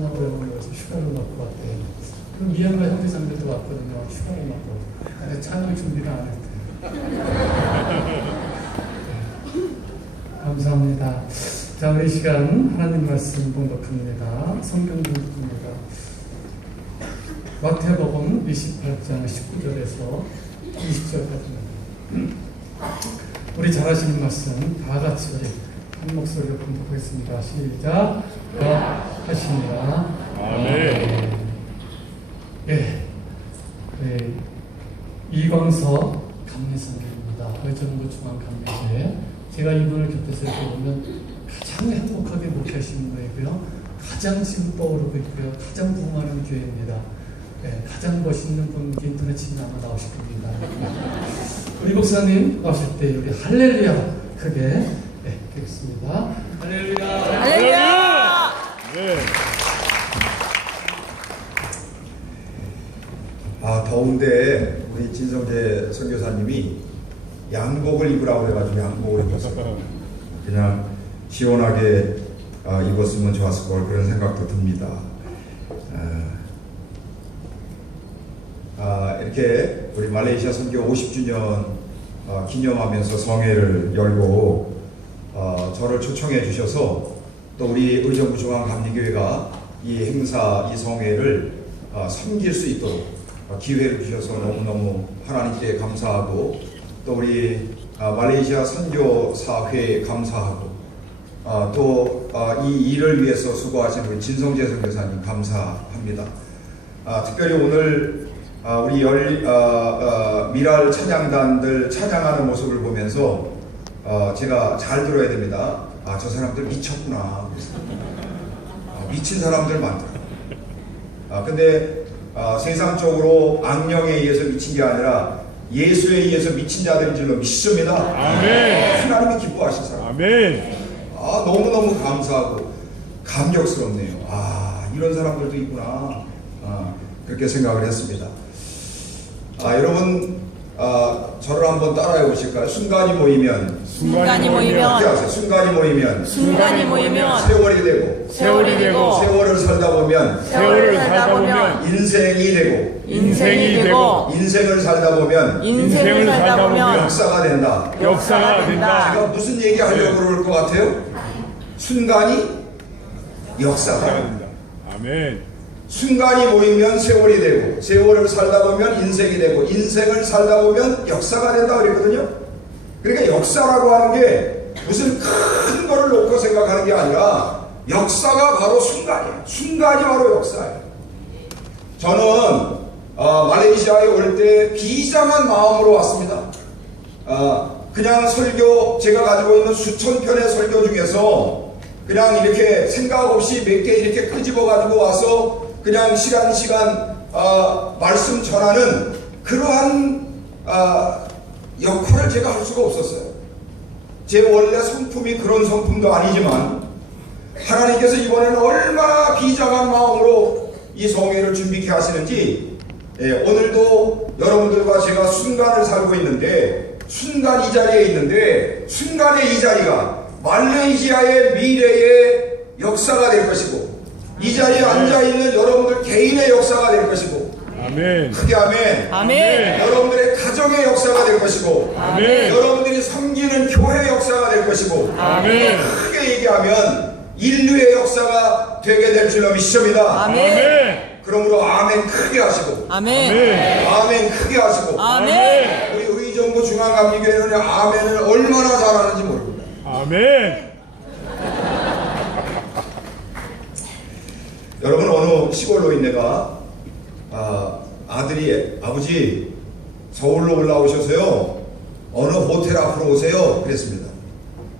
산업병원에서 휴가를 받고 왔대요. 그 미얀마 형제장들도 왔거든요. 휴가를 받고. 근데 찬양 준비를 안 했대요. 감사합니다. 자, 우리 시간 하나님 말씀 봉독합니다. 성경 봉독합니다. 마태복음 28장 19절에서 20절까지입니다. 우리 잘 아시는 말씀 다 같이 한 목소리로 봉독하겠습니다. 시작. 하십니다. 아멘. 예. 네. 이광서 감리선교입니다. 의정부 중앙감리교회. 제가 이분을 곁에서 이렇게 보면 가장 행복하게 목회하시는 거이고요. 가장 지금 떠오르고 있고요. 가장 부흥하는 교회입니다. 네, 가장 멋있는 분 인터넷 치면 아마 나오실 겁니다. 우리 목사님 나오실 때 우리 할렐루야 크게 뵙겠습니다. 할렐루야. 할렐루야. 네. 더운데 우리 진성재 선교사님이 양복을 입으라고 해가지고 양복을 입었어요. 그냥 시원하게 입었으면 좋았을 걸 그런 생각도 듭니다. 이렇게 우리 말레이시아 선교 50주년 기념하면서 성회를 열고 저를 초청해 주셔서 또 우리 의정부 중앙감리교회가 이 행사, 이 성회를 섬길 수 있도록 기회를 주셔서 너무너무 하나님께 감사하고 또 우리 말레이시아 선교사회에 감사하고 또 이 일을 위해서 수고하신 우리 진성재 선교사님 감사합니다. 특별히 오늘 우리 미랄 찬양단들 찬양하는 모습을 보면서 제가 잘 들어야 됩니다. 저 사람들 미쳤구나. 미친 사람들 많더라고요. 근데 세상적으로 악령에 의해서 미친 게 아니라 예수에 의해서 미친 자들인 줄로 믿습니다. 아멘. 하나님이 기뻐하신 사람. 아멘. 너무너무 감사하고 감격스럽네요. 이런 사람들도 있구나. 그렇게 생각을 했습니다. 여러분 저를 한번 따라해 보실까요? 순간이 모이면 순간이 모이면 순간이 모이면 세월이 되고 세월을 살다 보면 인생이 되고 인생을 살다 보면 역사가 된다. 제가 무슨 얘기 하려고 그럴 것 같아요? 순간이 역사가 된다. 아멘. 순간이 모이면 세월이 되고 세월을 살다 보면 인생이 되고 인생을 살다 보면 역사가 된다 그랬거든요. 그러니까 역사라고 하는 게 무슨 큰 거를 놓고 생각하는 게 아니라 역사가 바로 순간이에요. 순간이 바로 역사예요. 저는 말레이시아에 올 때 비장한 마음으로 왔습니다. 그냥 설교, 제가 가지고 있는 수천 편의 설교 중에서 그냥 이렇게 생각 없이 몇 개 이렇게 끄집어 가지고 와서 그냥 시간 말씀 전하는 그러한 역할을 제가 할 수가 없었어요. 제 원래 성품이 그런 성품도 아니지만 하나님께서 이번에는 얼마나 비장한 마음으로 이 성회를 준비케 하시는지 오늘도 여러분들과 제가 순간을 살고 있는데 순간 이 자리에 있는데 순간의 이 자리가 말레이시아의 미래의 역사가 될 것이고 이 자리에 앉아있는 여러분들 개인의 역사가 될 것이고 아멘. 크게 아멘. 아멘. 여러분들의 가정의 역사가 될 것이고 아멘. 여러분들이 섬기는 교회의 역사가 될 것이고 아멘. 크게 얘기하면 인류의 역사가 되게 될 줄로 믿습니다. 아멘. 그러므로 아멘 크게 하시고 아멘. 아멘 크게 하시고 아멘. 우리 의정부 중앙감리교회는 아멘을 얼마나 잘하는지 모릅니다. 아멘. 여러분 어느 시골 노인네가 아들이 아버지 서울로 올라오셔서요 어느 호텔 앞으로 오세요 그랬습니다.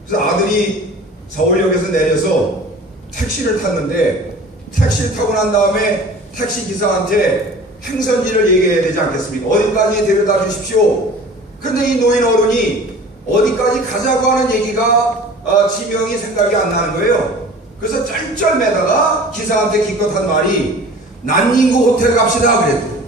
그래서 아들이 서울역에서 내려서 택시를 탔는데 택시를 타고 난 다음에 택시 기사한테 행선지를 얘기해야 되지 않겠습니까? 어디까지 데려다 주십시오. 근데 이 노인 어른이 어디까지 가자고 하는 얘기가 지명이 생각이 안 나는 거예요. 그래서 쩔쩔매다가 기사한테 기껏 한 말이 난닝구 호텔 갑시다 그랬대요.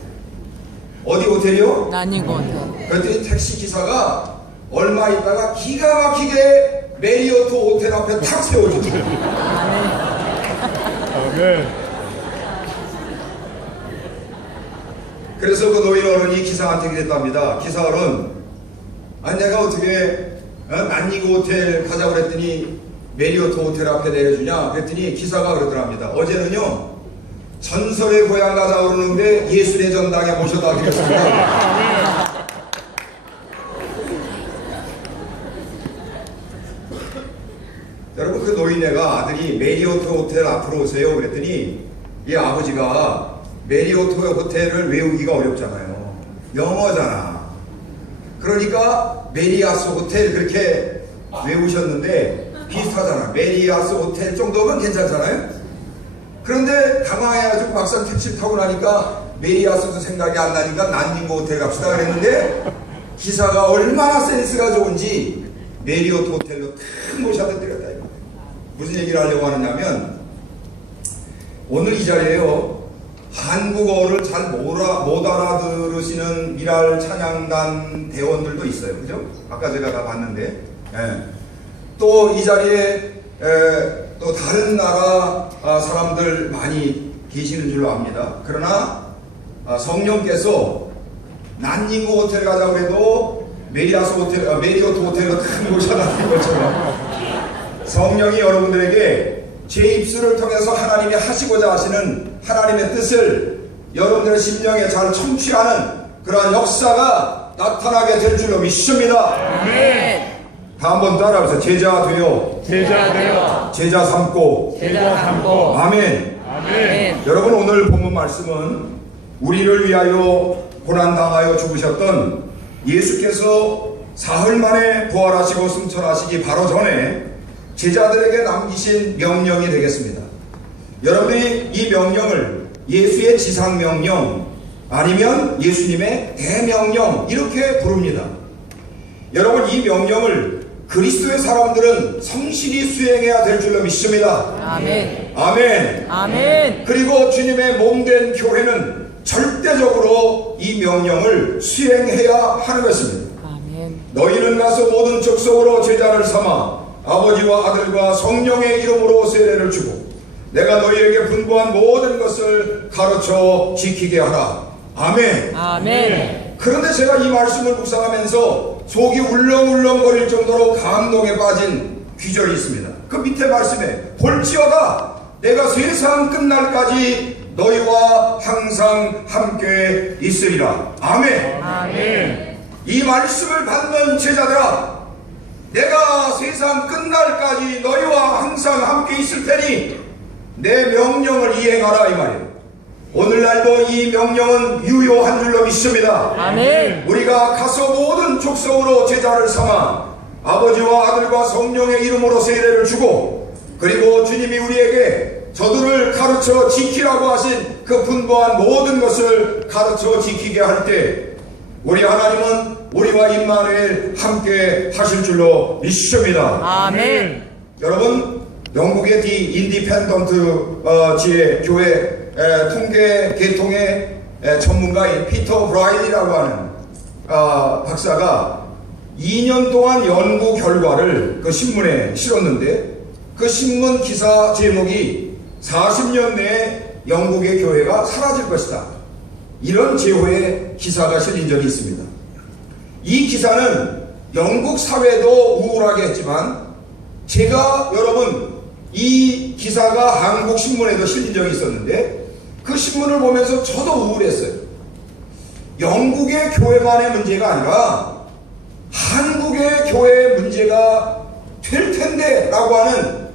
어디 호텔이요? 난닝구 호텔. 그랬더니 택시 기사가 얼마 있다가 기가 막히게 메리어트 호텔 앞에 탁 세워주더라고요. 아멘. 그래서 그 노인 어른이 기사한테 그랬답니다. 기사 어른, 아니 내가 어떻게 난닝구 호텔 가자고 그랬더니 메리어트 호텔 앞에 내려주냐 그랬더니 기사가 그러더랍니다. 어제는요 전설의 고향 가자고 그러는데 예술의 전당에 모셔다 드렸습니다. 여러분 그 노인네가 아들이 메리어트 호텔 앞으로 오세요 그랬더니 이 아버지가 메리어트 호텔을 외우기가 어렵잖아요. 영어잖아. 그러니까 메리아스 호텔 그렇게 외우셨는데 비슷하잖아. 메리아스 호텔 정도면 괜찮잖아요. 그런데 당황해가지고 막상 택시 타고 나니까 메리아스도 생각이 안 나니까 난닝구 호텔 갑시다 그랬는데 기사가 얼마나 센스가 좋은지 메리어트 호텔로 탁 모셔다 드렸다. 무슨 얘기를 하려고 하느냐면 오늘 이 자리에요 한국어를 잘 못 알아들으시는 미랄 찬양단 대원들도 있어요. 그죠? 아까 제가 다 봤는데 또 이 자리에 또 다른 나라 사람들 많이 계시는 줄로 압니다. 그러나 성령께서 난닝구 호텔 가자고 해도 메리어트 호텔로 탁 모셔다 드린 것처럼 성령이 여러분들에게 제 입술을 통해서 하나님이 하시고자 하시는 하나님의 뜻을 여러분들의 심령에 잘 청취하는 그러한 역사가 나타나게 될 줄로 믿습니다. 아멘. 다 한번 따라하면서 제자 되어 제자 되어 제자 삼고 제자 삼고 아멘. 아멘. 여러분 오늘 본문 말씀은 우리를 위하여 고난당하여 죽으셨던 예수께서 사흘 만에 부활하시고 승천하시기 바로 전에 제자들에게 남기신 명령이 되겠습니다. 여러분들이 이 명령을 예수의 지상명령 아니면 예수님의 대명령 이렇게 부릅니다. 여러분 이 명령을 그리스도의 사람들은 성실히 수행해야 될 줄로 믿습니다. 아멘. 아멘. 아멘. 그리고 주님의 몸된 교회는 절대적으로 이 명령을 수행해야 하는 것입니다. 아멘. 너희는 가서 모든 족속으로 제자를 삼아 아버지와 아들과 성령의 이름으로 세례를 주고 내가 너희에게 분부한 모든 것을 가르쳐 지키게 하라. 아멘. 아멘. 그런데 제가 이 말씀을 묵상하면서 속이 울렁울렁거릴 정도로 감동에 빠진 귀절이 있습니다. 그 밑에 말씀에 볼지어다 내가 세상 끝날까지 너희와 항상 함께 있으리라. 아멘. 아멘. 이 말씀을 받는 제자들아, 내가 세상 끝날까지 너희와 항상 함께 있을 테니 내 명령을 이행하라 이 말이에요. 오늘날도 이 명령은 유효한 줄로 믿습니다. 아멘. 우리가 가서 모든 족속으로 제자를 삼아 아버지와 아들과 성령의 이름으로 세례를 주고 그리고 주님이 우리에게 저들을 가르쳐 지키라고 하신 그 분부한 모든 것을 가르쳐 지키게 할 때 우리 하나님은 우리와 임마누엘 함께 하실 줄로 믿습니다. 아멘. 여러분 영국의 디 인디펜던트 지의 교회 통계 계통의 전문가인 피터 브라이리라고 하는 박사가 2년 동안 연구 결과를 그 신문에 실었는데 그 신문 기사 제목이 40년 내에 영국의 교회가 사라질 것이다. 이런 제호의 기사가 실린 적이 있습니다. 이 기사는 영국 사회도 우울하게 했지만 제가 여러분 이 기사가 한국 신문에도 실린 적이 있었는데 그 신문을 보면서 저도 우울했어요. 영국의 교회만의 문제가 아니라 한국의 교회의 문제가 될 텐데 라고 하는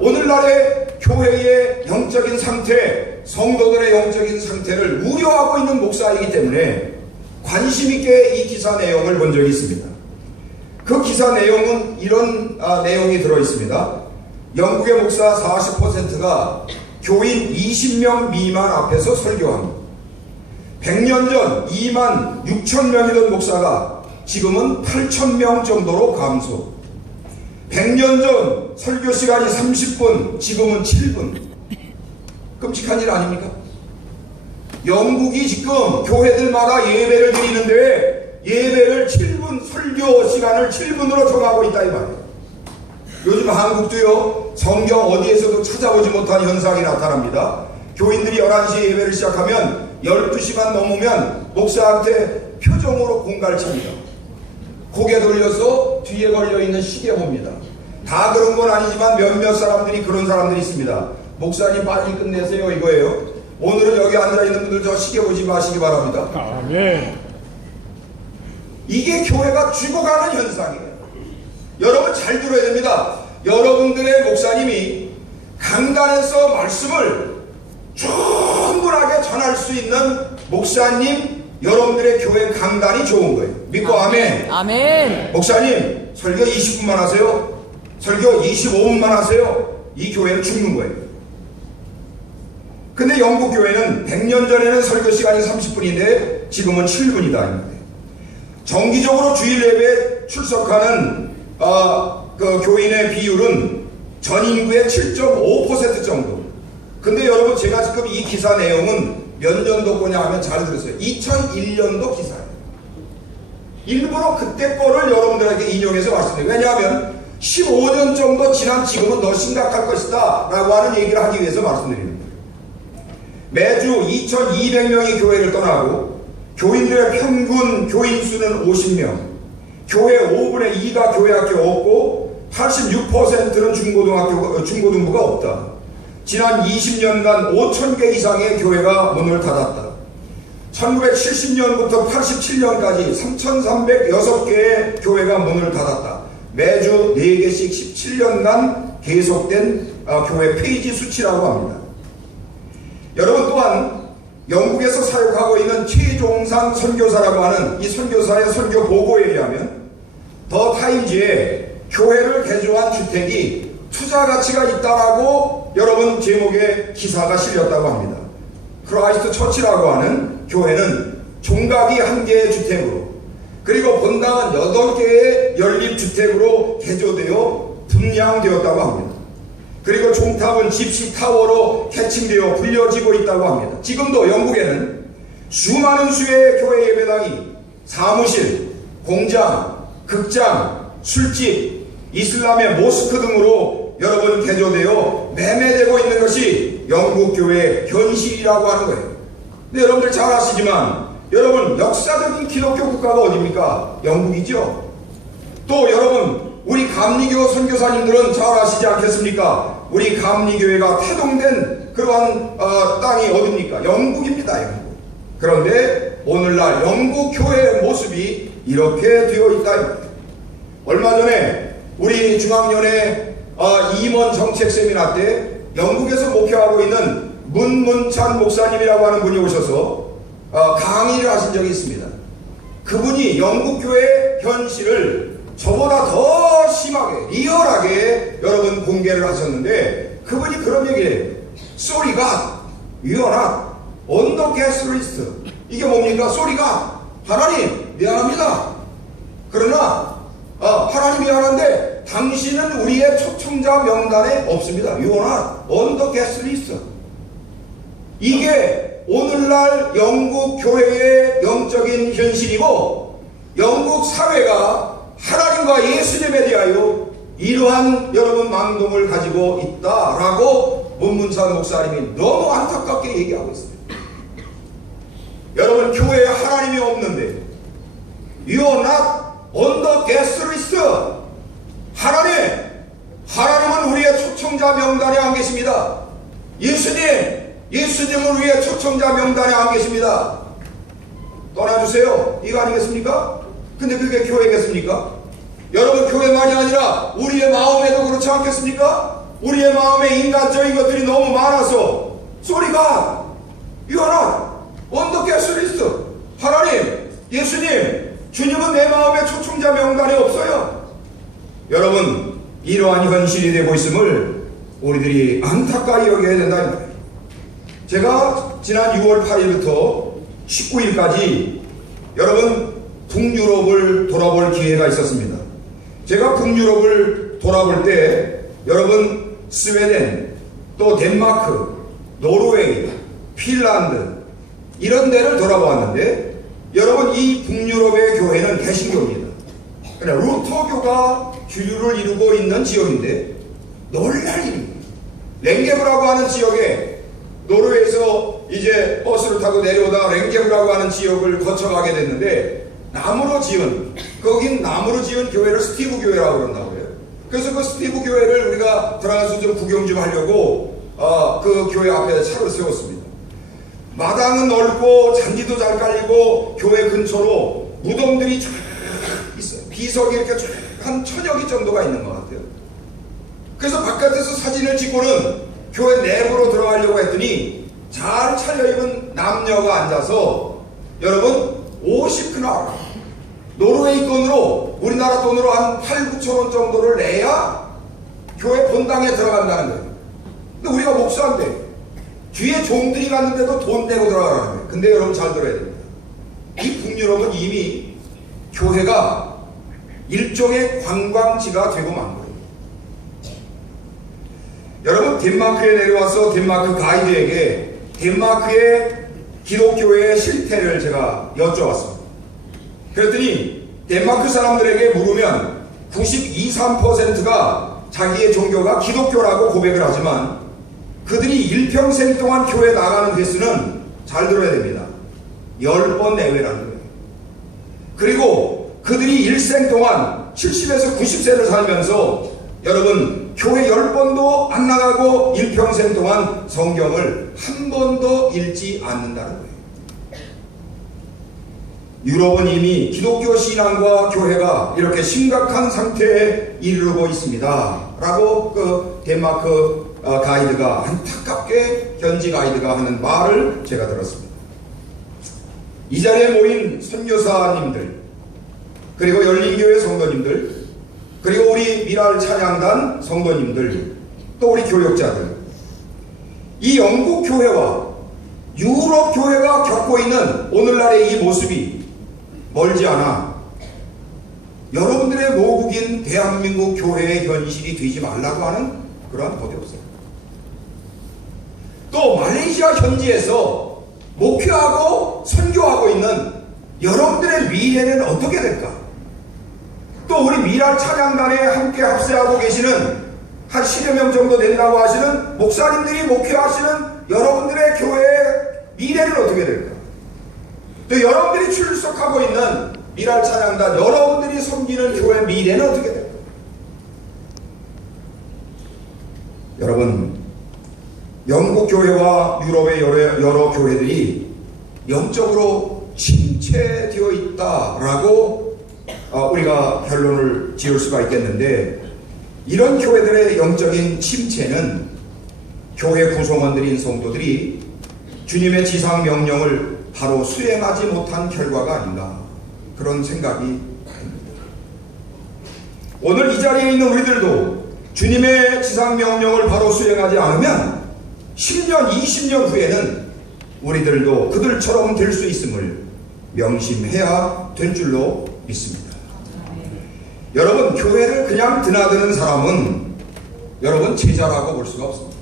오늘날의 교회의 영적인 상태, 성도들의 영적인 상태를 우려하고 있는 목사이기 때문에 관심 있게 이 기사 내용을 본 적이 있습니다. 그 기사 내용은 이런 내용이 들어 있습니다. 영국의 목사 40%가 교인 20명 미만 앞에서 설교합니다. 100년 전 2만 6천 명이던 목사가 지금은 8천 명 정도로 감소. 100년 전 설교 시간이 30분, 지금은 7분. 끔찍한 일 아닙니까? 영국이 지금 교회들마다 예배를 드리는데 예배를 7분, 설교 시간을 7분으로 정하고 있다 이 말이에요. 요즘 한국도요, 성경 어디에서도 찾아보지 못한 현상이 나타납니다. 교인들이 11시에 예배를 시작하면 12시만 넘으면 목사한테 표정으로 공갈을 칩니다. 고개 돌려서 뒤에 걸려있는 시계 봅니다. 다 그런 건 아니지만 몇몇 사람들이 그런 사람들이 있습니다. 목사님 빨리 끝내세요 이거예요. 오늘은 여기 앉아있는 분들 저 시계 보지 마시기 바랍니다. 아멘. 이게 교회가 죽어가는 현상이에요. 여러분 잘 들어야 됩니다. 여러분들의 목사님이 강단에서 말씀을 충분하게 전할 수 있는 목사님, 여러분들의 교회 강단이 좋은 거예요. 믿고 아멘. 아멘. 목사님 설교 20분만 하세요. 설교 25분만 하세요. 이 교회는 죽는 거예요. 근데 영국 교회는 100년 전에는 설교 시간이 30분인데 지금은 7분이다. 정기적으로 주일 예배에 출석하는 그 교인의 비율은 전 인구의 7.5% 정도. 근데 여러분 제가 지금 이 기사 내용은 몇 년도 거냐 하면 잘 들으세요. 2001년도 기사예요. 일부러 그때 거를 여러분들에게 인용해서 말씀드려요. 왜냐하면 15년 정도 지난 지금은 더 심각할 것이다 라고 하는 얘기를 하기 위해서 말씀드립니다. 매주 2200명이 교회를 떠나고 교인들의 평균 교인 수는 50명, 교회 5분의 2가 교회학교 없고 86%는 중고등부가 없다. 지난 20년간 5000개 이상의 교회가 문을 닫았다. 1970년부터 87년까지 3306개의 교회가 문을 닫았다. 매주 4개씩 17년간 계속된 교회 페이지 수치라고 합니다. 여러분 또한 영국에서 사역하고 있는 최종상 선교사라고 하는 이 선교사의 선교 보고에 의하면 더 타임즈에 교회를 개조한 주택이 투자 가치가 있다라고 여러분 제목의 기사가 실렸다고 합니다. 크라이스트 처치라고 하는 교회는 종각이 1개의 주택으로 그리고 본당은 8개의 연립주택으로 개조되어 분양되었다고 합니다. 그리고 종탑은 집시 타워로 캐칭되어 불려지고 있다고 합니다. 지금도 영국에는 수많은 수의 교회 예배당이 사무실, 공장, 극장, 술집, 이슬람의 모스크 등으로 여러분 개조되어 매매되고 있는 것이 영국 교회의 현실이라고 하는 거예요. 근데 여러분들 잘 아시지만 여러분 역사적인 기독교 국가가 어디입니까? 영국이죠. 또 여러분 우리 감리교 선교사님들은 잘 아시지 않겠습니까? 우리 감리교회가 태동된 그러한 땅이 어디입니까? 영국입니다. 영국. 그런데 오늘날 영국 교회의 모습이 이렇게 되어 있다. 얼마 전에 우리 중앙연회 임원 정책 세미나 때 영국에서 목회하고 있는 문문찬 목사님이라고 하는 분이 오셔서 강의를 하신 적이 있습니다. 그분이 영국 교회의 현실을 저보다 더 심하게 리얼하게 여러분 공개를 하셨는데 그분이 그런 얘기를 해요. Sorry God, you are not on the guest list. 이게 뭡니까? Sorry God, 하나님 미안합니다. 그러나 하나님 미안한데 당신은 우리의 초청자 명단에 없습니다. You are not on the guest list. 이게 오늘날 영국 교회의 영적인 현실이고 영국 사회가 하나님과 예수님에 대하여 이러한 여러분 망동을 가지고 있다라고 문문찬 목사님이 너무 안타깝게 얘기하고 있습니다. 여러분 교회에 하나님이 없는데 You are not on the guest list. 하나님은 우리의 초청자 명단에 안 계십니다. 예수님은 우리의 초청자 명단에 안 계십니다. 떠나주세요. 이거 아니겠습니까? 근데 그게 교회겠습니까? 여러분 교회만이 아니라 우리의 마음에도 그렇지 않겠습니까? 우리의 마음에 인간적인 것들이 너무 많아서 소리가 You are not on the guest list. 하나님, 예수님, 주님은 내 마음의 초청자 명단에 없어요. 여러분 이러한 현실이 되고 있음을 우리들이 안타까이 여겨야 된다 이 말이에요. 제가 지난 6월 8일부터 19일까지 여러분 북유럽을 돌아볼 기회가 있었습니다. 제가 북유럽을 돌아볼 때 여러분 스웨덴, 또 덴마크, 노르웨이, 핀란드 이런 데를 돌아보았는데 여러분 이 북유럽의 교회는 개신교입니다. 그러니까 루터교가 주류를 이루고 있는 지역인데 놀랄 일입니다. 랭게브라고 하는 지역에 노르웨이에서 이제 버스를 타고 내려오다가 랭게브라고 하는 지역을 거쳐가게 됐는데 나무로 지은 거긴 나무로 지은 교회를 스티브 교회라고 그런다고 해요. 그래서 그 스티브 교회를 우리가 들어가서 좀 구경 좀 하려고 그 교회 앞에 차를 세웠습니다. 마당은 넓고 잔디도 잘 깔리고 교회 근처로 무덤들이 쫙 있어요. 비석이 이렇게 쫙 한 1000여 개 정도가 있는 것 같아요. 그래서 바깥에서 사진을 찍고는 교회 내부로 들어가려고 했더니 잘 차려입은 남녀가 앉아서 여러분 50크나 노르웨이 돈으로 우리나라 돈으로 한 8, 9천 원 정도를 내야 교회 본당에 들어간다는 거예요. 근데 우리가 목사인데 뒤에 종들이 갔는데도 돈 내고 들어가라는 거예요. 근데 여러분 잘 들어야 됩니다. 이 북유럽은 이미 교회가 일종의 관광지가 되고 만 거예요. 여러분 덴마크에 내려와서 덴마크 가이드에게 덴마크의 기독교의 실태를 제가 여쭤봤습니다. 그랬더니 덴마크 사람들에게 물으면 92, 3%가 자기의 종교가 기독교라고 고백을 하지만 그들이 일평생 동안 교회 나가는 횟수는 잘 들어야 됩니다. 10번 내외라는 거예요. 그리고 그들이 일생 동안 70에서 90세를 살면서 여러분 교회 10번도 안 나가고 일평생 동안 성경을 한 번도 읽지 않는다는 거예요. 유럽은 이미 기독교 신앙과 교회가 이렇게 심각한 상태에 이르고 있습니다 라고 그 덴마크 가이드가 안타깝게 현지 가이드가 하는 말을 제가 들었습니다. 이 자리에 모인 선교사님들 그리고 열린교회 성도님들 그리고 우리 미랄 찬양단 성도님들 또 우리 교역자들 이 영국 교회와 유럽 교회가 겪고 있는 오늘날의 이 모습이 멀지 않아 여러분들의 모국인 대한민국 교회의 현실이 되지 말라고 하는 그러한 법이 없어요. 또 말레이시아 현지에서 목회하고 선교하고 있는 여러분들의 미래는 어떻게 될까? 또 우리 미랄 찬양단에 함께 합세하고 계시는 한 10여 명 정도 된다고 하시는 목사님들이 목회하시는 여러분들의 교회의 미래는 어떻게 될까? 또 여러분들이 출석하고 있는 미랄 찬양단 여러분들이 섬기는 교회 미래는 어떻게 될까? 여러분 영국 교회와 유럽의 여러 교회들이 영적으로 침체되어 있다라고 우리가 결론을 지을 수가 있겠는데 이런 교회들의 영적인 침체는 교회 구성원들인 성도들이 주님의 지상 명령을 바로 수행하지 못한 결과가 아닌가 그런 생각이 듭니다. 오늘 이 자리에 있는 우리들도 주님의 지상 명령을 바로 수행하지 않으면 10년, 20년 후에는 우리들도 그들처럼 될 수 있음을 명심해야 될 줄로 믿습니다. 여러분 교회를 그냥 드나드는 사람은 여러분 제자라고 볼 수가 없습니다.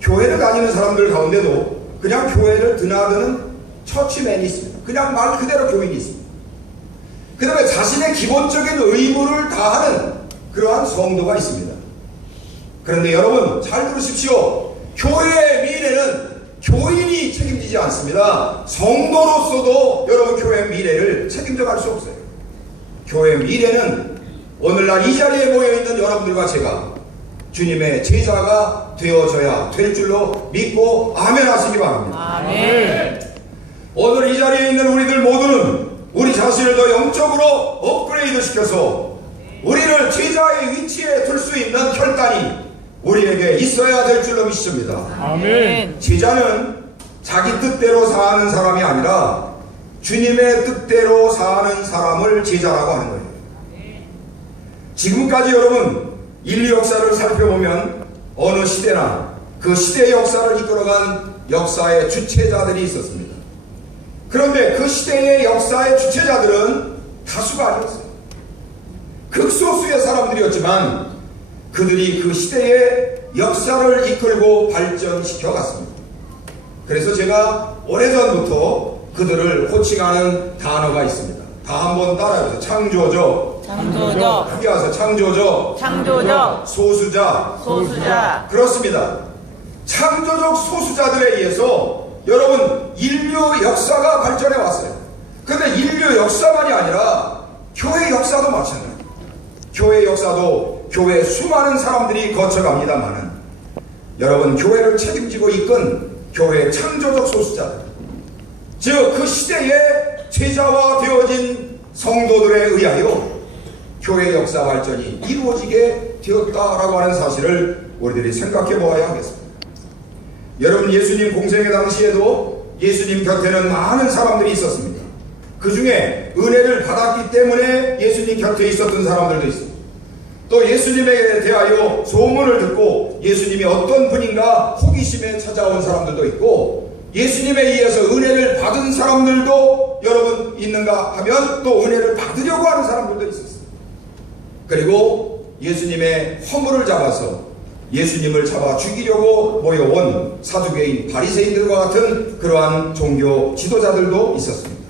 교회를 다니는 사람들 가운데도 그냥 교회를 드나드는 처치맨이 있습니다. 그냥 말 그대로 교인이 있습니다. 그 다음에 자신의 기본적인 의무를 다하는 그러한 성도가 있습니다. 그런데 여러분 잘 들으십시오. 교회의 미래는 교인이 책임지지 않습니다. 성도로서도 여러분 교회의 미래를 책임져 갈 수 없어요. 교회의 미래는 오늘날 이 자리에 모여있는 여러분들과 제가 주님의 제자가 되어져야 될 줄로 믿고 아멘 하시기 바랍니다. 아멘. 오늘 이 자리에 있는 우리들 모두는 우리 자신을 더 영적으로 업그레이드 시켜서 우리를 제자의 위치에 둘 수 있는 결단이 우리에게 있어야 될 줄로 믿습니다. 아멘. 제자는 자기 뜻대로 사는 사람이 아니라 주님의 뜻대로 사는 사람을 제자라고 하는 거예요. 지금까지 여러분 인류 역사를 살펴보면 어느 시대나 그 시대의 역사를 이끌어간 역사의 주체자들이 있었습니다. 그런데 그 시대의 역사의 주체자들은 다수가 아니었어요. 극소수의 사람들이었지만 그들이 그 시대의 역사를 이끌고 발전시켜 갔습니다. 그래서 제가 오래전부터 그들을 호칭하는 단어가 있습니다. 다 한번 따라해보세요. 창조적, 창조적, 크게 하세요. 창조적, 창조적, 소수자, 소수자, 그렇습니다. 창조적 소수자들에 의해서 여러분 인류 역사가 발전해 왔어요. 그런데 인류 역사만이 아니라 교회 역사도 마찬가지예요. 교회 역사도 교회 수많은 사람들이 거쳐갑니다만은 여러분 교회를 책임지고 이끈 교회의 창조적 소수자들, 즉 그 시대에 제자화 되어진 성도들에 의하여 교회 역사 발전이 이루어지게 되었다라고 하는 사실을 우리들이 생각해 보아야 하겠습니다. 여러분 예수님 공생의 당시에도 예수님 곁에는 많은 사람들이 있었습니다. 그 중에 은혜를 받았기 때문에 예수님 곁에 있었던 사람들도 있습니다. 또 예수님에 대하여 소문을 듣고 예수님이 어떤 분인가 호기심에 찾아온 사람들도 있고, 예수님에 의해서 은혜를 받은 사람들도 여러분 있는가 하면 또 은혜를 받으려고 하는 사람들도 있었습니다. 그리고 예수님의 허물을 잡아서 예수님을 잡아 죽이려고 모여온 사두개인 바리새인들과 같은 그러한 종교 지도자들도 있었습니다.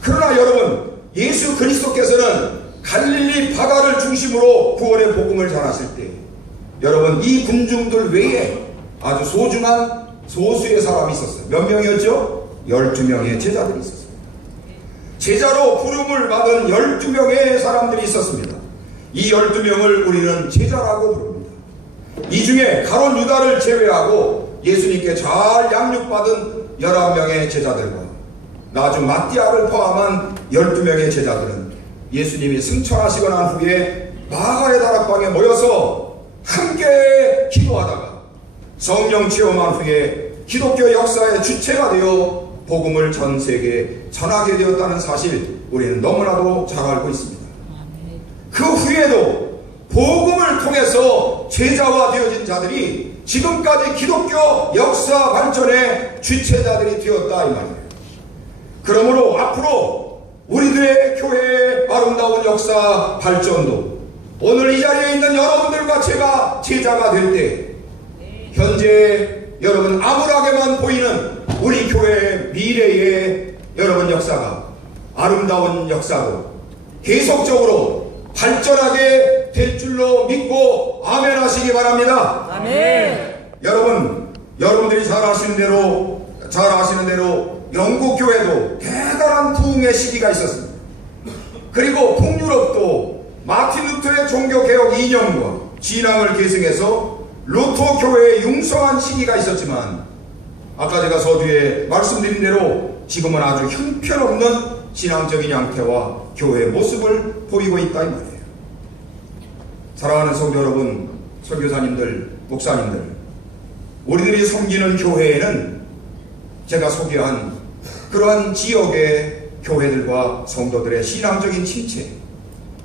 그러나 여러분 예수 그리스도께서는 갈릴리 바다를 중심으로 구원의 복음을 전하실 때 여러분 이 군중들 외에 아주 소중한 소수의 사람이 있었어요. 몇 명이었죠? 12명의 제자들이 있었습니다. 제자로 부름을 받은 12명의 사람들이 있었습니다. 이 12명을 우리는 제자라고 부릅니다. 이 중에 가룟 유다를 제외하고 예수님께 잘 양육받은 11명의 제자들과 나중 마띠아를 포함한 12명의 제자들은 예수님이 승천하시고 난 후에 마가의 다락방에 모여서 함께 기도하다가 성령 체험한 후에 기독교 역사의 주체가 되어 복음을 전 세계에 전하게 되었다는 사실 우리는 너무나도 잘 알고 있습니다. 그 후에도 복음을 통해서 제자화 되어진 자들이 지금까지 기독교 역사 발전의 주체자들이 되었다 이 말이에요. 그러므로 앞으로 우리들의 교회의 아름다운 역사 발전도 오늘 이 자리에 있는 여러분들과 제가 제자가 될 때 현재 여러분 암울하게만 보이는 우리 교회의 미래의 여러분 역사가 아름다운 역사로 계속적으로 발전하게 될 줄로 믿고 아멘 하시기 바랍니다. 아멘. 여러분들이 잘 아시는 대로 영국 교회도 대단한 부흥의 시기가 있었습니다. 그리고 북유럽도 마틴 루터의 종교개혁 이념과 진앙을 계승해서 루터 교회의 융성한 시기가 있었지만 아까 제가 서두에 말씀드린 대로 지금은 아주 형편없는 신앙적인 양태와 교회의 모습을 보이고 있다 이 말이에요. 사랑하는 성도 여러분, 선교사님들, 목사님들, 우리들이 섬기는 교회에는 제가 소개한 그러한 지역의 교회들과 성도들의 신앙적인 침체,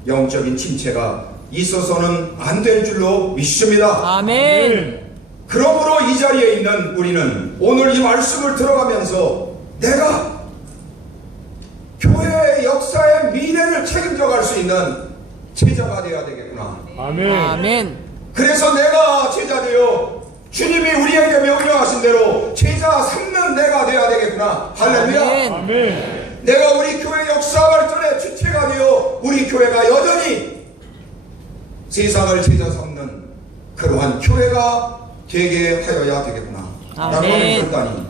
영적인 침체가 있어서는 안 될 줄로 믿습니다. 아멘. 그러므로 이 자리에 있는 우리는 오늘 이 말씀을 들어가면서 내가 교회의 역사의 미래를 책임져 갈 수 있는 제자가 되어야 되겠구나. 아멘. 아멘. 그래서 내가 제자 되어 주님이 우리에게 명령하신 대로 제자 삼는 내가 되어야 되겠구나. 할렐루야. 아멘. 아멘. 내가 우리 교회 역사 발전의 주체가 되어 우리 교회가 여전히 세상을 제자 삼는 그러한 교회가 되게 하여야 되겠구나. 라고 하는 아멘. 결단이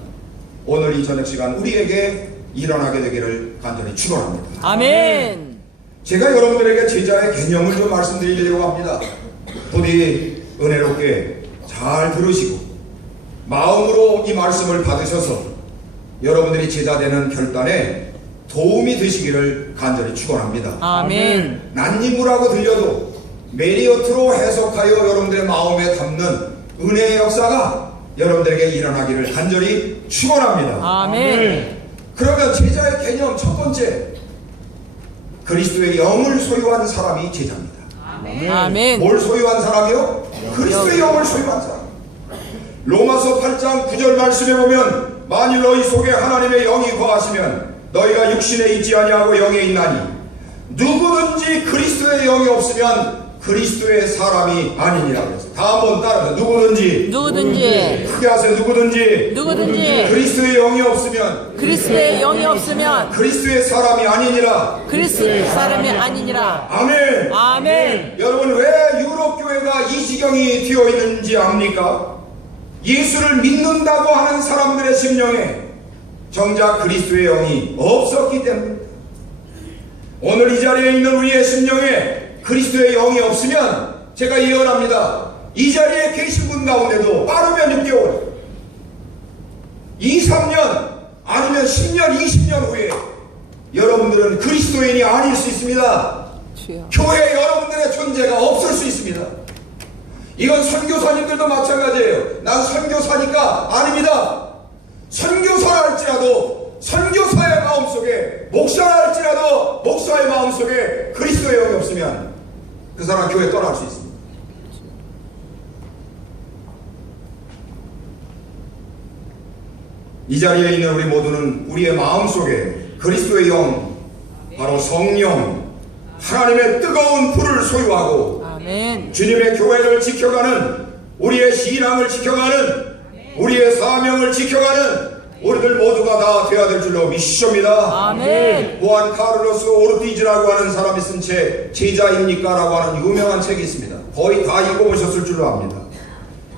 오늘 이 저녁 시간 우리에게 일어나게 되기를 간절히 축원합니다. 아멘. 제가 여러분들에게 제자의 개념을 좀 말씀드리려고 합니다. 부디 은혜롭게 잘 들으시고 마음으로 이 말씀을 받으셔서 여러분들이 제자되는 결단에 도움이 되시기를 간절히 축원합니다. 아멘. 낯님이라고 들려도 메리어트로 해석하여 여러분들의 마음에 담는 은혜의 역사가 여러분들에게 일어나기를 간절히 축원합니다. 아멘. 그러면 제자의 개념 첫 번째, 그리스도의 영을 소유한 사람이 제자입니다. 아멘. 뭘 소유한 사람이요? 그리스도의 영을 소유한 사람. 로마서 8장 9절 말씀에 보면 만일 너희 속에 하나님의 영이 거하시면 너희가 육신에 있지 아니하고 영에 있나니 누구든지 그리스도의 영이 없으면 그리스도의 사람이 아니니라 그랬어요. 다 한번 따라서 누구든지 누구든지 크게 하세요. 누구든지 그리스도의 영이 없으면 그리스도의 영이 없으면 그리스도의 사람이 아니니라. 그리스도의 사람이 아니니라. 아멘. 아멘. 여러분 왜 유럽 교회가 이 지경이 되어 있는지 압니까? 예수를 믿는다고 하는 사람들의 심령에 정작 그리스도의 영이 없었기 때문입니다. 오늘 이 자리에 있는 우리의 심령에 그리스도의 영이 없으면 제가 예언합니다. 이 자리에 계신 분 가운데도 빠르면 6개월, 2, 3년 아니면 10년, 20년 후에 여러분들은 그리스도인이 아닐 수 있습니다. 주여. 교회에 여러분들의 존재가 없을 수 있습니다. 이건 선교사님들도 마찬가지예요. 난 선교사니까 아닙니다. 선교사라 할지라도 선교사의 마음속에, 목사라 할지라도 목사의 마음속에 그리스도의 영이 없으면 그 사람 교회 떠날 수 있습니다. 이 자리에 있는 우리 모두는 우리의 마음속에 그리스도의 영, 바로 성령, 하나님의 뜨거운 불을 소유하고 아멘. 주님의 교회를 지켜가는, 우리의 신앙을 지켜가는, 우리의 사명을 지켜가는 우리들 모두가 다 되어야 될 줄로 믿습니다. 아멘. 후안 카를로스 오르티즈라고 하는 사람이 쓴 책 제자입니까? 라고 하는 유명한 책이 있습니다. 거의 다 읽어보셨을 줄로 압니다.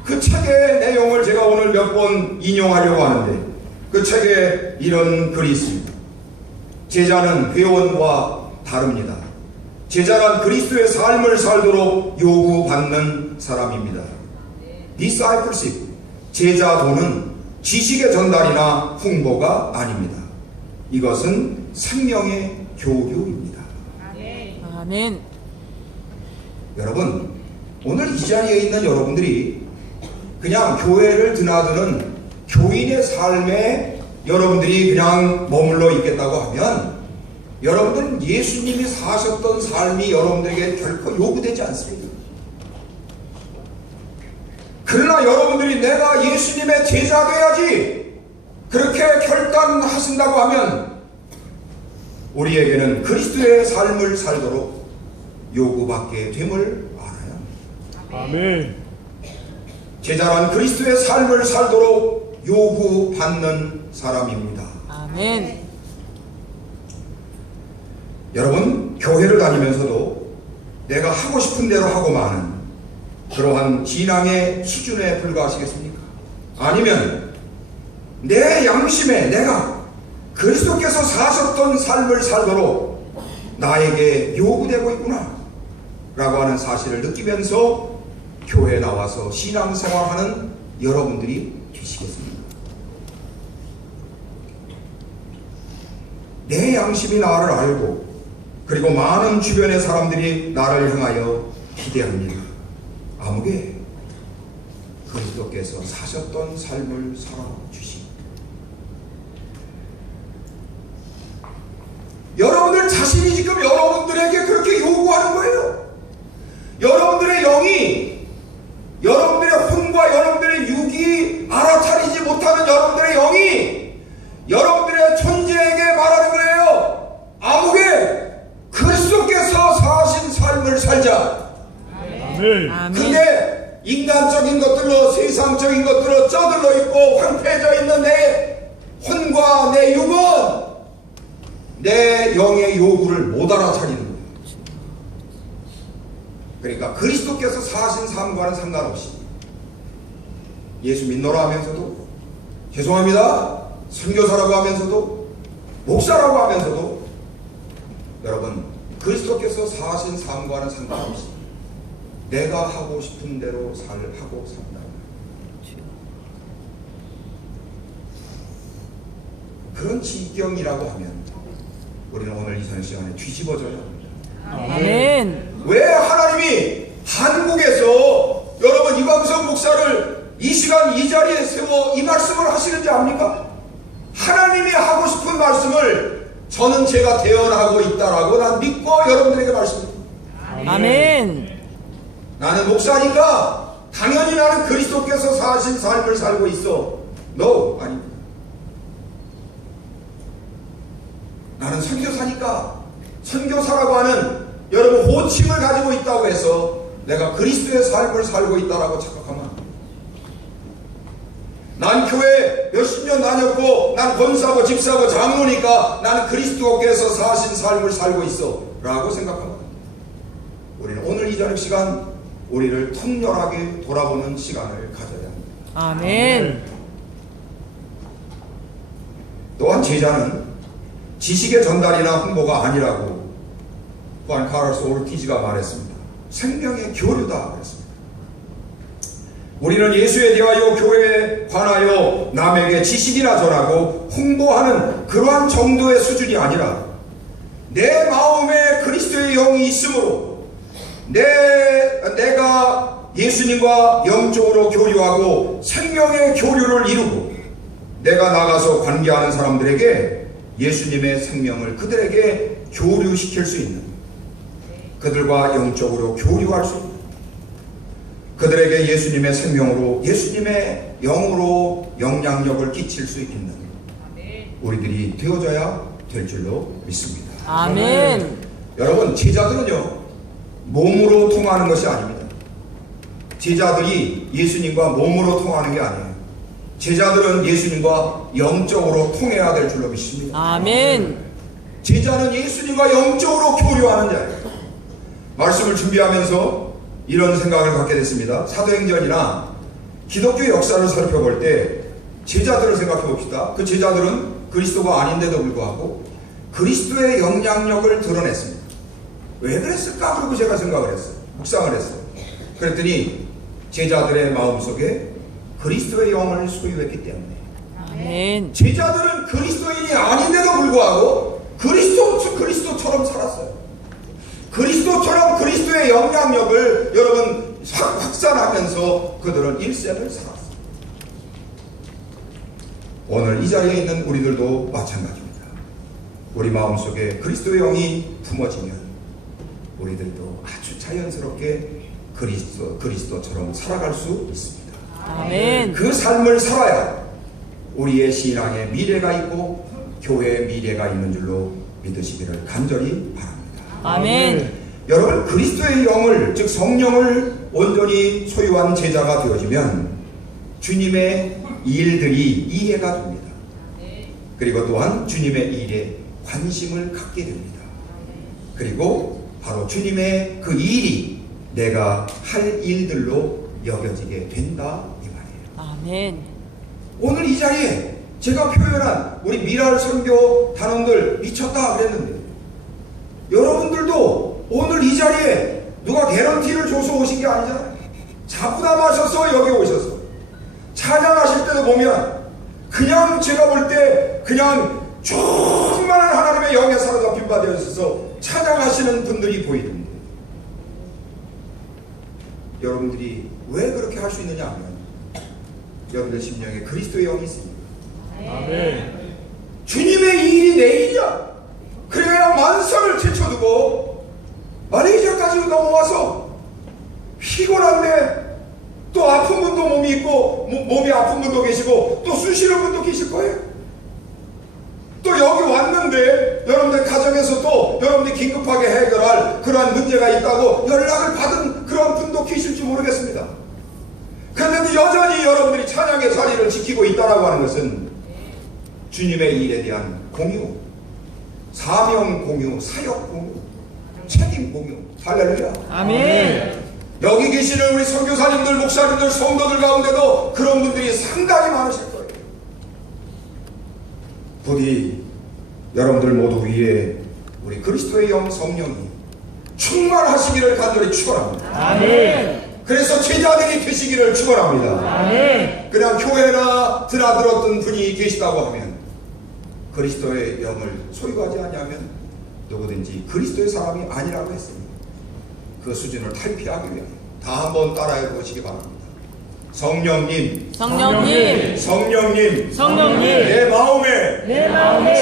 그 책의 내용을 제가 오늘 몇 번 인용하려고 하는데, 그 책에 이런 글이 있습니다. 제자는 회원과 다릅니다. 제자란 그리스도의 삶을 살도록 요구받는 사람입니다. Discipleship, 제자도는 지식의 전달이나 홍보가 아닙니다. 이것은 생명의 교류입니다. 아멘. 여러분, 오늘 이 자리에 있는 여러분들이 그냥 교회를 드나드는 교인의 삶에 여러분들이 그냥 머물러 있겠다고 하면 여러분들은 예수님이 사셨던 삶이 여러분들에게 결코 요구되지 않습니다. 그러나 여러분들이 내가 예수님의 제자 돼야지 그렇게 결단하신다고 하면 우리에게는 그리스도의 삶을 살도록 요구받게 됨을 알아야 합니다. 아멘. 제자란 그리스도의 삶을 살도록 요구받는 사람입니다. 아멘. 여러분, 교회를 다니면서도 내가 하고 싶은 대로 하고 마는 그러한 신앙의 수준에 불과하시겠습니까? 아니면 내 양심에 내가 그리스도께서 사셨던 삶을 살도록 나에게 요구되고 있구나 라고 하는 사실을 느끼면서 교회에 나와서 신앙생활하는 여러분들이 되시겠습니까? 내 양심이 나를 알고 그리고 많은 주변의 사람들이 나를 향하여 기대합니다. 아무개 그리스도께서 사셨던 삶을 살아주시. 여러분들 자신이 지금 여러분들에게 그렇게 요구하는 거예요. 여러분들의 영이, 여러분들의 혼과 여러분들의 육이 알아차리지 못하는 여러분들의 영이 여러분들의 존재에게 말하는 거예요. 아무개 그리스도께서 사신 삶을 살자. 아멘. 아멘. 근데 인간적인 것들로, 세상적인 것들로 쩌들러 있고 황폐해져 있는 내 혼과 내 육은 내 영의 요구를 못 알아차리는 거예요. 그러니까 그리스도께서 사신 삶과는 상관없이 예수 믿노라 하면서도, 죄송합니다, 선교사라고 하면서도, 목사라고 하면서도 여러분 그리스도께서 사신 삶과는 상관없이 내가 하고 싶은 대로 하고 산다. 그런 지경이라고 하면 우리는 오늘 이 저녁 시간에 뒤집어져야 합니다. 아멘. 왜 하나님이 한국에서 여러분 이광석 목사를 이 시간 이 자리에 세워 이 말씀을 하시는지 압니까? 하나님이 하고 싶은 말씀을 저는 제가 대언하고 있다라고 난 믿고 여러분들에게 말씀드립니다. 아멘. 나는 목사니까 당연히 나는 그리스도께서 사신 삶을 살고 있어. No, 아닙니다. 나는 선교사니까 선교사라고 하는 여러분 호칭을 가지고 있다고 해서 내가 그리스도의 삶을 살고 있다라고 착각하면 안 됩니다. 난 교회 몇십 년 다녔고 난 권사고 집사고 장로니까 나는 그리스도께서 사신 삶을 살고 있어 라고 생각하면 안 됩니다. 우리는 오늘 이 저녁 시간 우리를 통렬하게 돌아보는 시간을 가져야 합니다. 아멘. 또한 제자는 지식의 전달이나 홍보가 아니라고 후안 카를로스 오르티즈가 말했습니다. 생명의 교류다 그랬습니다. 우리는 예수에 대하여 교회에 관하여 남에게 지식이나 전하고 홍보하는 그러한 정도의 수준이 아니라 내 마음에 그리스도의 영이 있으므로 내가 예수님과 영적으로 교류하고 생명의 교류를 이루고 내가 나가서 관계하는 사람들에게 예수님의 생명을 그들에게 교류시킬 수 있는, 그들과 영적으로 교류할 수 있는, 그들에게 예수님의 생명으로 예수님의 영으로 영향력을 끼칠 수 있는 우리들이 되어져야 될 줄로 믿습니다. 아멘. 여러분, 제자들은요 몸으로 통하는 것이 아닙니다. 제자들이 예수님과 몸으로 통하는 게 아니에요. 제자들은 예수님과 영적으로 통해야 될 줄로 믿습니다. 아멘. 제자는 예수님과 영적으로 교류하는 자예요. 말씀을 준비하면서 이런 생각을 갖게 됐습니다. 사도행전이나 기독교 역사를 살펴볼 때 제자들을 생각해 봅시다. 그 제자들은 그리스도가 아닌데도 불구하고 그리스도의 영향력을 드러냈습니다. 왜 그랬을까? 그러고 제가 생각을 했어요. 묵상을 했어요. 그랬더니 제자들의 마음속에 그리스도의 영을 소유했기 때문에. 아멘. 제자들은 그리스도인이 아닌데도 불구하고 그리스도처럼 살았어요. 그리스도처럼 그리스도의 영향력을 여러분 확산하면서 그들은 일생을 살았어요. 오늘 이 자리에 있는 우리들도 마찬가지입니다. 우리 마음속에 그리스도의 영이 품어지면 우리들도 아주 자연스럽게 그리스도처럼 살아갈 수 있습니다. 아멘. 그 삶을 살아야 우리의 신앙에 미래가 있고 교회의 미래가 있는 줄로 믿으시기를 간절히 바랍니다. 아멘. 여러분, 그리스도의 영을, 즉 성령을 온전히 소유한 제자가 되어지면 주님의 일들이 이해가 됩니다. 그리고 또한 주님의 일에 관심을 갖게 됩니다. 그리고 바로 주님의 그 일이 내가 할 일들로 여겨지게 된다 이 말이에요. 아멘. 오늘 이 자리에 제가 표현한 우리 미랄 선교 단원들 미쳤다 그랬는데, 여러분들도 오늘 이 자리에 누가 개런티를 줘서 오신 게 아니잖아요. 자부담하셔서 여기 오셔서 찬양하실 때도 보면 그냥 제가 볼 때 그냥 충만한 하나님의 영에 사로잡힌 바 되어서 찬양하시는 분들이 보이던데, 여러분들이 왜 그렇게 할 수 있느냐 하면 여러분들 심령에 그리스도의 영이 있습니다. 아멘. 주님의 일이 내 일이야. 그래야 만사를 제쳐두고 말레이시아까지 넘어와서 피곤한데 또 아픈 분도 몸이 있고 몸이 아픈 분도 계시고 또 쑤시는 분도 계실 거예요. 또 여기 왔는데 여러분들 가정에서 또 여러분들이 긴급하게 해결할 그러한 문제가 있다고 연락을 받은 그런 분도 계실지 모르겠습니다. 그런데 여전히 여러분들이 찬양의 자리를 지키고 있다라고 하는 것은 주님의 일에 대한 공유, 사명 공유, 사역 공유, 책임 공유. 할렐루야. 아멘. 여기 계시는 우리 선교사님들, 목사님들, 성도들 가운데도 그런 분들이 상당히 많으실 거예요. 부디 여러분들 모두 위에 우리 그리스도의 영 성령이 충만하시기를 간절히 축원합니다. 아멘. 그래서 제자들이 되시기를 축원합니다. 아멘. 그냥 교회나 드나들었던 분이 계시다고 하면 그리스도의 영을 소유하지 않냐면 누구든지 그리스도의 사람이 아니라고 했습니다. 그 수준을 탈피하기 위해 다 한번 따라해 보시기 바랍니다. 성령님, 성령님, 성령님, 성령님, 내 마음에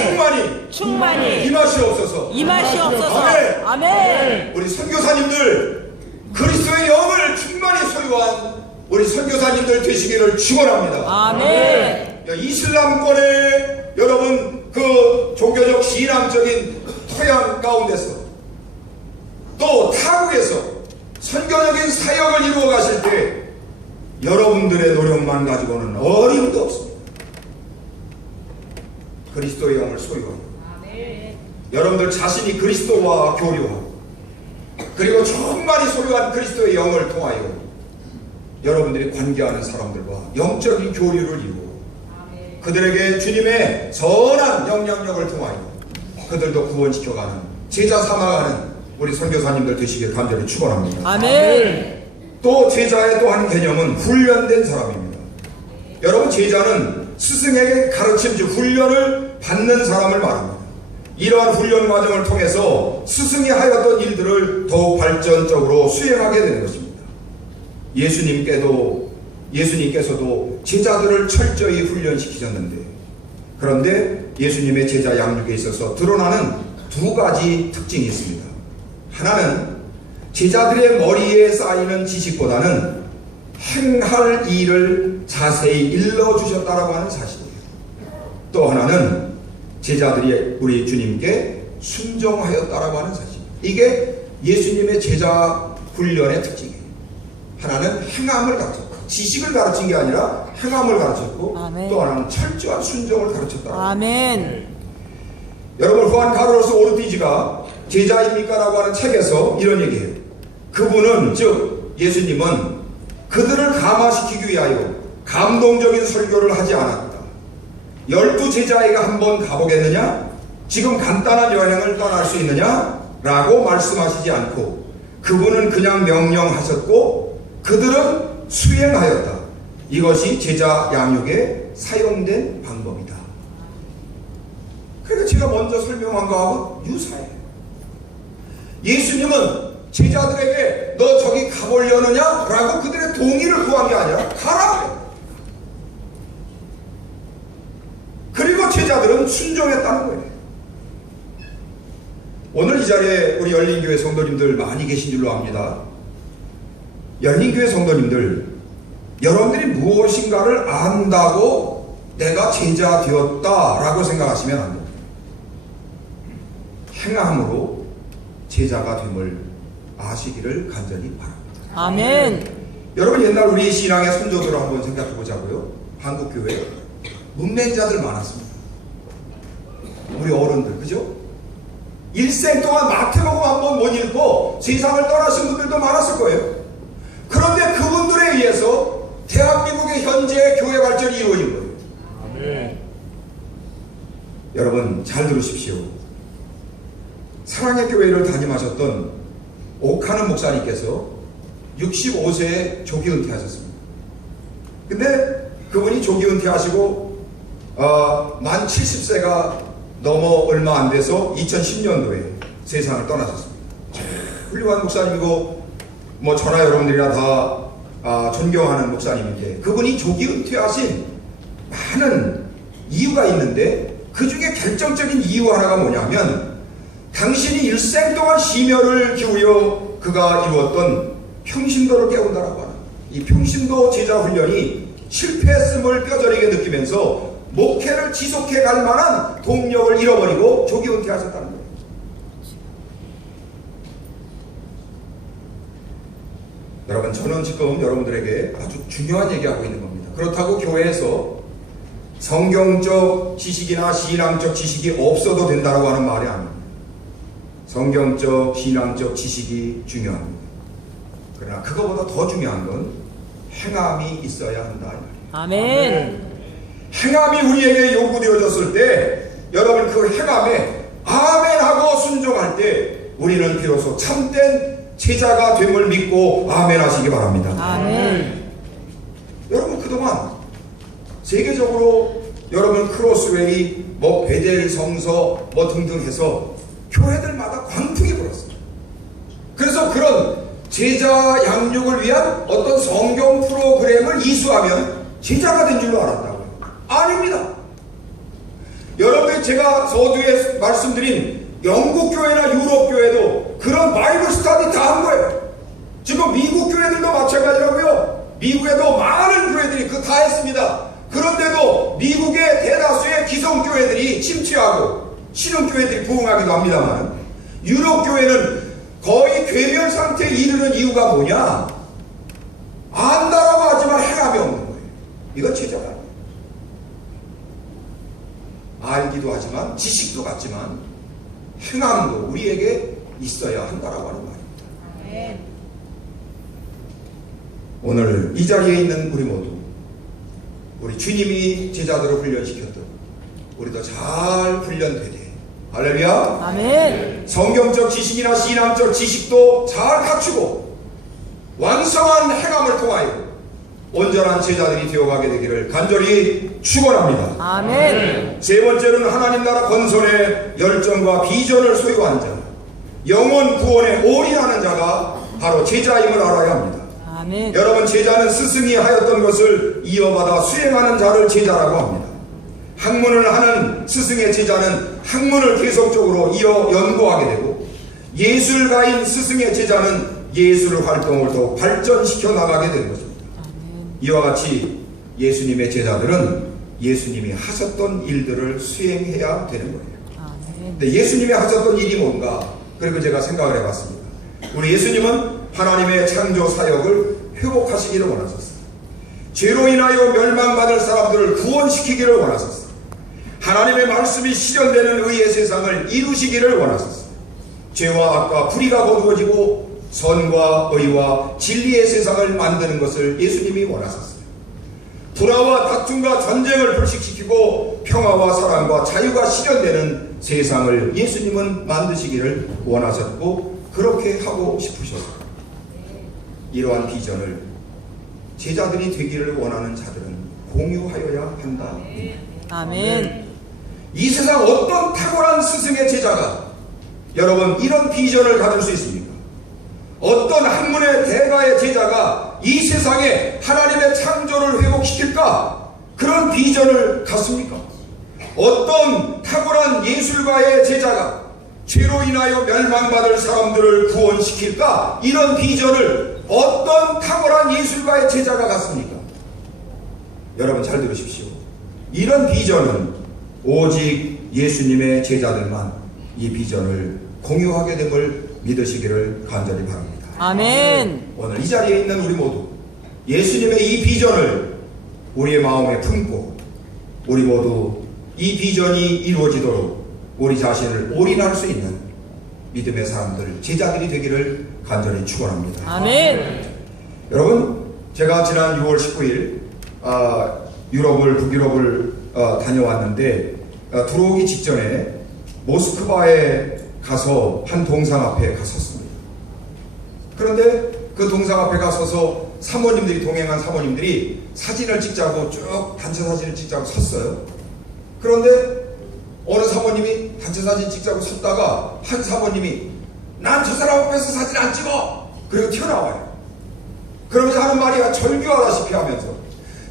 충만히 임하시옵소서. 임하시옵소서. 아멘. 아멘. 우리 선교사님들 그리스도의 영을 충만히 소유한 우리 선교사님들 되시기를 축원합니다. 아멘. 이슬람권의 여러분 그 종교적 신앙적인 토양 가운데서 또 타국에서 선교적인 사역을 이루어 가실 때 여러분들의 노력만 가지고는 어림도 없습니다. 그리스도의 영을 소유하고 여러분들 자신이 그리스도와 교류하고 그리고 충만히 소유한 그리스도의 영을 통하여 여러분들이 관계하는 사람들과 영적인 교류를 이루고 그들에게 주님의 선한 영향력을 통하여 그들도 구원시켜가는 제자 삼아가는 우리 선교사님들 되시길 간절히 축원합니다. 아멘. 또 제자의 또 한 개념은 훈련된 사람입니다. 여러분, 제자는 스승에게 가르침 즉 훈련을 받는 사람을 말합니다. 이러한 훈련 과정을 통해서 스승이 하였던 일들을 더욱 발전적으로 수행하게 되는 것입니다. 예수님께서도 제자들을 철저히 훈련시키셨는데, 그런데 예수님의 제자 양육에 있어서 드러나는 두 가지 특징이 있습니다. 하나는 제자들의 머리에 쌓이는 지식보다는 행할 일을 자세히 일러주셨다라고 하는 사실이에요. 또 하나는 제자들이 우리 주님께 순종하였다라고 하는 사실. 이게 예수님의 제자 훈련의 특징이에요. 하나는 행함을 가르쳤고, 지식을 가르친 게 아니라 행함을 가르쳤고, 아멘. 또 하나는 철저한 순종을 가르쳤다라고. 아멘. 여러분, 후안 카를로스 오르티즈가 제자입니까? 라고 하는 책에서 이런 얘기해요. 그분은, 즉 예수님은 그들을 감화시키기 위하여 감동적인 설교를 하지 않았다. 12제자에게 한번 가보겠느냐? 지금 간단한 여행을 떠날 수 있느냐? 라고 말씀하시지 않고 그분은 그냥 명령하셨고 그들은 수행하였다. 이것이 제자 양육에 사용된 방법이다. 그러니까 제가 먼저 설명한 거하고 유사해요. 예수님은 제자들에게 너 저기 가보려느냐? 라고 그들의 동의를 구한 게 아니라 가라 그래요. 그리고 제자들은 순종했다는 거예요. 오늘 이 자리에 우리 열린교회 성도님들 많이 계신 줄로 압니다. 열린교회 성도님들, 여러분들이 무엇인가를 안다고 내가 제자 되었다라고 생각하시면 안 됩니다. 행함으로 제자가 됨을 아시기를 간절히 바랍니다. 아멘. 여러분, 옛날 우리 신앙의 선조들을 한번 생각해 보자고요. 한국교회 문맹자들 많았습니다. 우리 어른들, 그죠? 일생 동안 마태복음 한번 못 읽고 세상을 떠나신 분들도 많았을 거예요. 그런데 그분들에 의해서 대한민국의 현재 교회 발전이 이루어진 거예요. 아멘. 여러분, 잘 들으십시오. 사랑의 교회를 담임하셨던 옥하는 목사님께서 65세에 조기 은퇴하셨습니다. 근데 그분이 조기 은퇴하시고 만 70세가 넘어 얼마 안 돼서 2010년도에 세상을 떠나셨습니다. 훌륭한 목사님이고 뭐 저나 여러분들이나 다 존경하는 목사님인데, 그분이 조기 은퇴하신 많은 이유가 있는데 그 중에 결정적인 이유 하나가 뭐냐면 당신이 일생 동안 심혈을 기울여 그가 이루었던 평신도를 깨운다라고 하는 이 평신도 제자 훈련이 실패했음을 뼈저리게 느끼면서 목회를 지속해 갈 만한 동력을 잃어버리고 조기 은퇴하셨다는 거예요. 여러분, 저는 지금 여러분들에게 아주 중요한 얘기하고 있는 겁니다. 그렇다고 교회에서 성경적 지식이나 신앙적 지식이 없어도 된다고 하는 말이 아닙니다. 성경적, 신앙적 지식이 중요합니다. 그러나 그거보다 더 중요한 건 행함이 있어야 한다. 아멘. 행함이 우리에게 요구되어졌을 때, 여러분 그 행함에 아멘하고 순종할 때 우리는 비로소 참된 제자가 됨을 믿고 아멘 하시기 바랍니다. 아멘. 여러분, 그동안 세계적으로 여러분 크로스웨이, 뭐 베델 성서 뭐 등등 해서 교회들마다 광풍이 불었습니다. 그래서 그런 제자 양육을 위한 어떤 성경 프로그램을 이수하면 제자가 된 줄로 알았다고요. 아닙니다. 여러분, 제가 서두에 말씀드린 영국 교회나 유럽 교회도 그런 바이블 스터디 다 한 거예요. 지금 미국 교회들도 마찬가지라고요. 미국에도 많은 교회들이 그거 다 했습니다. 그런데도 미국의 대다수의 기성교회들이 침체하고 신흥교회들이 부흥하기도 합니다만, 유럽 교회는 거의 괴멸 상태에 이르는 이유가 뭐냐? 안다라고 하지만 행함이 없는 거예요. 이건 제자가 아니에요. 알기도 하지만 지식도 같지만 행함도 우리에게 있어야 한다라고 하는 말입니다. 오늘 이 자리에 있는 우리 모두 우리 주님이 제자들을 훈련시켰던 우리도 잘 훈련되되 할렐루야. 아멘. 성경적 지식이나 신앙적 지식도 잘 갖추고 완성한 행함을 통하여 온전한 제자들이 되어가게 되기를 간절히 축원합니다. 아멘. 세 번째는 하나님 나라 건설의 열정과 비전을 소유한 자, 영혼 구원에 올인하는 자가 바로 제자임을 알아야 합니다. 아멘. 여러분, 제자는 스승이 하였던 것을 이어받아 수행하는 자를 제자라고 합니다. 학문을 하는 스승의 제자는 학문을 계속적으로 이어 연구하게 되고, 예술가인 스승의 제자는 예술 활동을 더 발전시켜 나가게 되는 것입니다. 이와 같이 예수님의 제자들은 예수님이 하셨던 일들을 수행해야 되는 거예요. 근데 예수님이 하셨던 일이 뭔가? 그리고 제가 생각을 해봤습니다. 우리 예수님은 하나님의 창조 사역을 회복하시기를 원하셨어요. 죄로 인하여 멸망받을 사람들을 구원시키기를 원하셨어요. 하나님의 말씀이 실현되는 의의 세상을 이루시기를 원하셨어요. 죄와 악과 불의가 거두어지고 선과 의와 진리의 세상을 만드는 것을 예수님이 원하셨어요. 불화와 다툼과 전쟁을 불식시키고 평화와 사랑과 자유가 실현되는 세상을 예수님은 만드시기를 원하셨고 그렇게 하고 싶으셨어요. 이러한 비전을 제자들이 되기를 원하는 자들은 공유하여야 한다. 아멘. 이 세상 어떤 탁월한 스승의 제자가 여러분 이런 비전을 가질 수 있습니까? 어떤 학문의 대가의 제자가 이 세상에 하나님의 창조를 회복시킬까? 그런 비전을 갖습니까? 어떤 탁월한 예술가의 제자가 죄로 인하여 멸망받을 사람들을 구원시킬까? 이런 비전을 어떤 탁월한 예술가의 제자가 갖습니까? 여러분 잘 들으십시오. 이런 비전은 오직 예수님의 제자들만 이 비전을 공유하게 됨을 믿으시기를 간절히 바랍니다. 아멘. 오늘 이 자리에 있는 우리 모두 예수님의 이 비전을 우리의 마음에 품고 우리 모두 이 비전이 이루어지도록 우리 자신을 올인할 수 있는 믿음의 사람들, 제자들이 되기를 간절히 축원합니다. 아멘. 여러분, 제가 지난 6월 19일 북유럽을 다녀왔는데 들어오기 직전에 모스크바에 가서 한 동상 앞에 갔었습니다. 그런데 그 동상 앞에 가서서 사모님들이, 동행한 사모님들이 사진을 찍자고 쭉 단체 사진을 찍자고 섰어요. 그런데 어느 사모님이 단체 사진 찍자고 섰다가 한 사모님이 난 저 사람 앞에서 사진 안 찍어! 그리고 튀어나와요. 그러면서 하는 말이 절규하다시피 하면서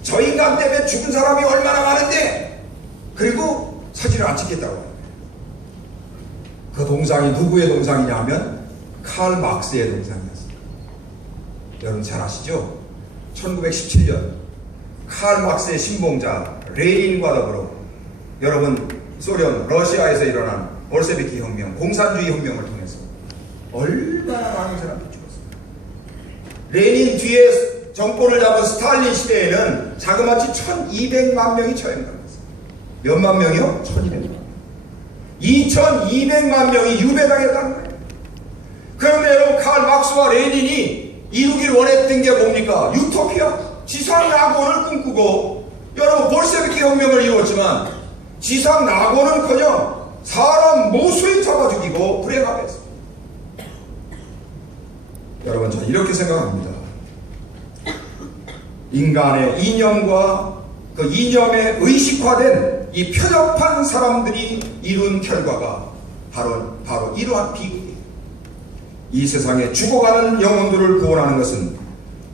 저 인간 때문에 죽은 사람이 얼마나 많은데 그리고 사진을 안 찍겠다고 해요. 그 동상이 누구의 동상이냐 하면 칼 막스의 동상이었어요. 여러분 잘 아시죠? 1917년 칼 막스의 신봉자 레닌과 더불어 여러분 소련 러시아에서 일어난 볼셰비키 혁명, 공산주의 혁명을 통해서 얼마나 많은 사람들이 죽었습니다. 레닌 뒤에 정권을 잡은 스탈린 시대에는 자그마치 1200만 명이 처형당했어요. 몇만 명이요? 1200만 명. 2200만 명이 유배당했다는 거예요. 그런데 여러분 칼 막스와 레닌이 이루길 원했던 게 뭡니까? 유토피아, 지상 낙원을 꿈꾸고 여러분 볼셰비키 혁명을 이루었지만 지상 낙원은커녕 사람 모수에 잡아 죽이고 불행하게 했습니다. 여러분 저는 이렇게 생각합니다. 인간의 이념과 그 이념에 의식화된 이 편협한 사람들이 이룬 결과가 바로 이러한 비극이에요. 이 세상에 죽어가는 영혼들을 구원하는 것은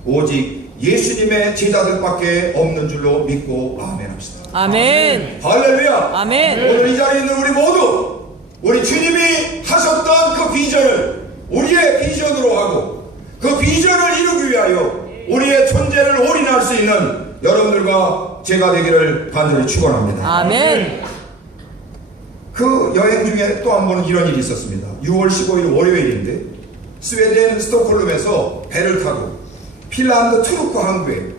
오직 예수님의 제자들밖에 없는 줄로 믿고 아멘합시다. 아멘. 할렐루야. 아멘. 오늘 이 자리에 있는 우리 모두 우리 주님이 하셨던 그 비전을 우리의 비전으로 하고 그 비전을 이루기 위하여 우리의 존재를 올인할 수 있는 여러분들과 제가 되기를 간절히 축원합니다. 아멘. 그 여행 중에 또 한 번은 이런 일이 있었습니다. 6월 15일 월요일인데 스웨덴 스톡홀름에서 배를 타고 핀란드 투르크 항구에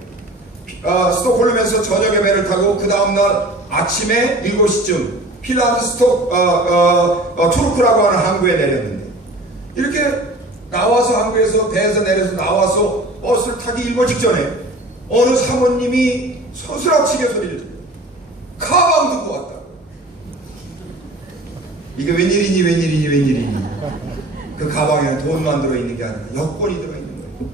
스톡홀름에서 저녁에 배를 타고 그 다음날 아침에 7시쯤 핀란드 투르크라고 하는 항구에 내렸는데 이렇게 나와서 항구에서 배에서 내려서 나와서 버스를 타기 일보 직전에 어느 사모님이 소스라치게 소리를 들어요. 가방 두고 왔다. 이게 웬일이니. 그 가방에는 돈만 들어있는 게 아니라 여권이 들어있는 거예요.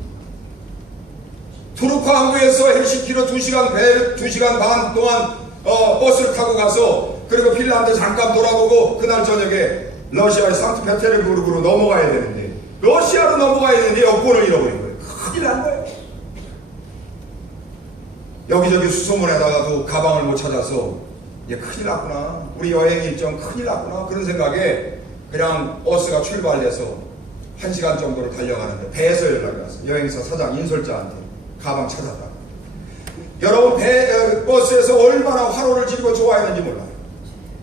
투르크 항구에서 헬싱키로 2시간 반 동안 버스를 타고 가서 그리고 핀란드 잠깐 돌아보고 그날 저녁에 러시아의 상트페테르부르크로 넘어가야 되는데 러시아로 넘어가야 되는데 여권을 잃어버린 거예요. 큰일 난 거예요. 여기저기 수소문에다가도 가방을 못 찾아서 이제 큰일 났구나. 우리 여행 일정 큰일 났구나. 그런 생각에 그냥 버스가 출발해서 1시간 정도를 달려가는데 배에서 연락이 왔어요. 여행사 사장 인솔자한테 가방 찾았다. 여러분 버스에서 얼마나 화로를 지르고 좋아했는지 몰라요.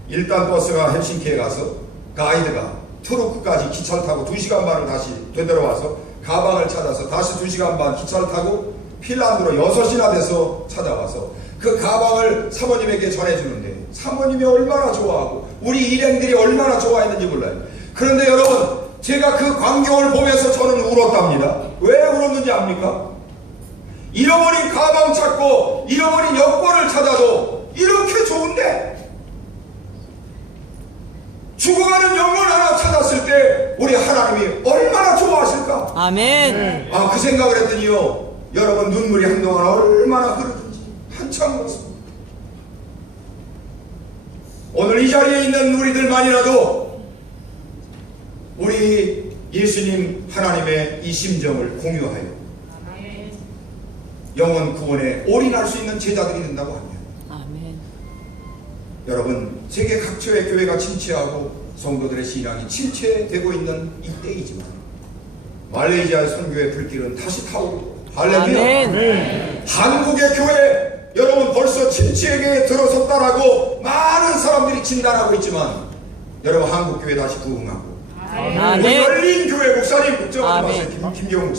일단 버스가 헬싱키에 가서 가이드가 투르크까지 기차를 타고 2시간 반을 다시 되돌아와서 가방을 찾아서 다시 2시간 반 기차를 타고 핀란드로 6시나 돼서 찾아와서 그 가방을 사모님에게 전해주는데 사모님이 얼마나 좋아하고 우리 일행들이 얼마나 좋아했는지 몰라요. 그런데 여러분 제가 그 광경을 보면서 저는 울었답니다. 왜 울었는지 압니까? 잃어버린 가방 찾고 잃어버린 여권을 찾아도 이렇게 좋은데 죽어가는 영혼 하나 찾았을 때 우리 하나님이 얼마나 좋아하실까? 아멘. 그 생각을 했더니요, 여러분 눈물이 한동안 얼마나 흐르든지 한참 울었습니다. 오늘 이 자리에 있는 우리들만이라도 우리 예수님 하나님의 이 심정을 공유하여 영혼 구원에 올인할 수 있는 제자들이 된다고 합니다. 아멘. 여러분 세계 각처의 교회가 침체하고 성도들의 신앙이 침체되고 있는 이때이지만 말레이시아의 선교의 불길은 다시 타오르고 할렐루야. 아멘. 한국의 교회 여러분 벌써 침체에 들어섰다라고 많은 사람들이 진단하고 있지만 여러분 한국 교회 다시 부흥하고 아멘. 열린 교회 목사님 걱정하지 아멘. 마세요. 김경욱